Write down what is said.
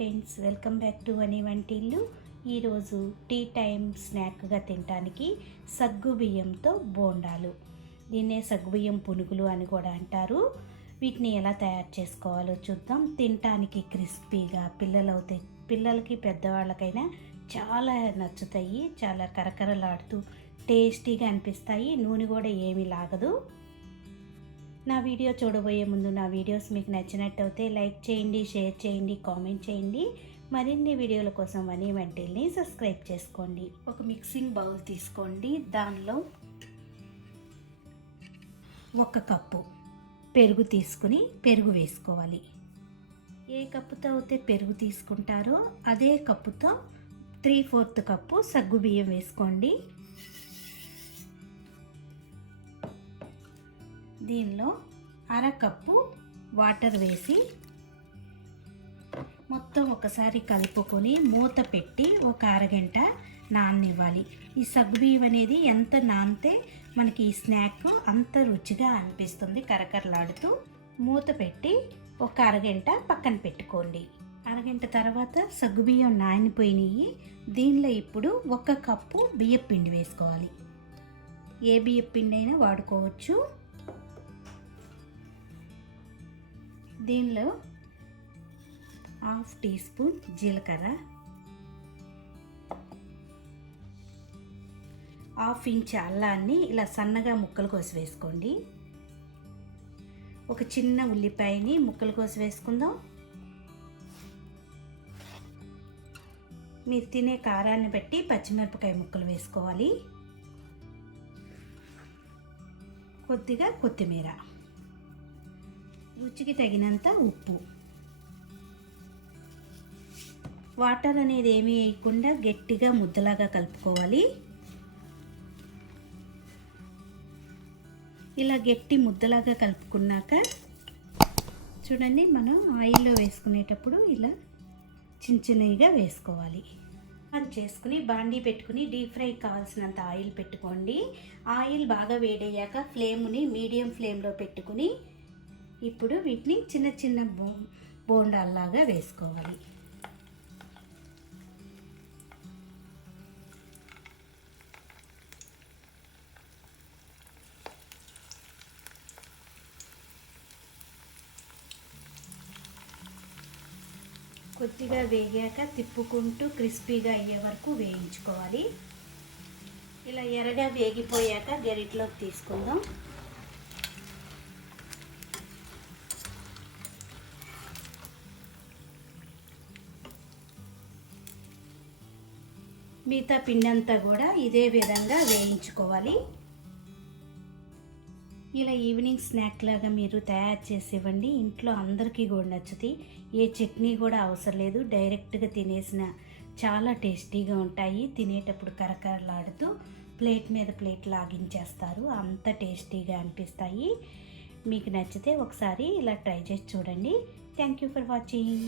Friends, welcome back to వని వంటిల్లు. ఈరోజు టీ టైం స్నాక్గా తినడానికి సగ్గుబియ్యంతో బోండాలు, దీన్నే సగ్గుబియ్యం పునుగులు అని కూడా అంటారు. వీటిని ఎలా తయారు చేసుకోవాలో చూద్దాం. తినడానికి క్రిస్పీగా పిల్లలకి పెద్దవాళ్ళకైనా చాలా నచ్చుతాయి. చాలా కరకరలాడుతూ టేస్టీగా అనిపిస్తాయి. నూనె కూడా ఏమీ లాగదు. నా వీడియో చూడబోయే ముందు నా వీడియోస్ మీకు నచ్చినట్టయితే లైక్ చేయండి, షేర్ చేయండి, కామెంట్ చేయండి. మరిన్ని వీడియోల కోసం వని వంటిల్ని సబ్స్క్రైబ్ చేసుకోండి. ఒక మిక్సింగ్ బౌల్ తీసుకోండి. దానిలో 1 కప్పు పెరుగు తీసుకుని పెరుగు వేసుకోవాలి. ఏ కప్పుతో అయితే పెరుగు తీసుకుంటారో అదే కప్పుతో 3/4 కప్పు సగ్గుబియ్యం వేసుకోండి. దీనిలో 1/2 కప్పు వాటర్ వేసి మొత్తం ఒకసారి కలుపుకొని మూత పెట్టి ఒక అరగంట నాననివ్వాలి. ఈ సగ్గుబియ్యం అనేది ఎంత నానితే మనకి ఈ స్నాక్ అంత రుచిగా అనిపిస్తుంది. కరకరలాడుతూ మూత పెట్టి ఒక అరగంట పక్కన పెట్టుకోండి. అరగంట తర్వాత సగ్గుబియ్యం నానిపోయినాయి. దీనిలో ఇప్పుడు 1 కప్పు బియ్యం పిండి వేసుకోవాలి. ఏ బియ్యం పిండి అయినా వాడుకోవచ్చు. దీనిలో 1/2 టీ స్పూన్ జీలకర్ర, 1/2 ఇంచ్ అల్లాన్ని ఇలా సన్నగా ముక్కలు కోసి వేసుకోండి. ఒక చిన్న ఉల్లిపాయని ముక్కలు కోసి వేసుకుందాం. మీరు తినే కారాన్ని బట్టి పచ్చిమిరపకాయ ముక్కలు వేసుకోవాలి. కొద్దిగా కొత్తిమీర, రుచికి తగినంత ఉప్పు. వాటర్ అనేది ఏమీ వేయకుండా గట్టిగా ముద్దలాగా కలుపుకోవాలి. ఇలా గట్టి ముద్దలాగా కలుపుకున్నాక చూడండి, మనం ఆయిల్లో వేసుకునేటప్పుడు ఇలా చిన్నగా వేసుకోవాలి. అది చేసుకుని బాండీ పెట్టుకుని డీప్ ఫ్రై కావాల్సినంత ఆయిల్ పెట్టుకోండి. ఆయిల్ బాగా వేడయ్యాక ఫ్లేమ్ని మీడియం ఫ్లేమ్లో పెట్టుకుని ఇప్పుడు వీటిని చిన్న బోండాల్లాగా వేసుకోవాలి. కొద్దిగా వేగాక తిప్పుకుంటూ క్రిస్పీగా అయ్యే వరకు వేయించుకోవాలి. ఇలా ఎర్రగా వేగిపోయాక గరిటలోకి తీసుకుందాం. మిగతా పిండి అంతా కూడా ఇదే విధంగా వేయించుకోవాలి. ఇలా ఈవినింగ్ స్నాక్ లాగా మీరు తయారు చేసి ఇవ్వండి. ఇంట్లో అందరికీ కూడా నచ్చుతాయి. ఏ చట్నీ కూడా అవసరం లేదు, డైరెక్ట్గా తినేసిన చాలా టేస్టీగా ఉంటాయి. తినేటప్పుడు కరకరలాడుతూ ప్లేట్ మీద ప్లేట్ లాగించేస్తారు, అంత టేస్టీగా అనిపిస్తాయి. మీకు నచ్చితే ఒకసారి ఇలా ట్రై చేసి చూడండి. Thank you for watching.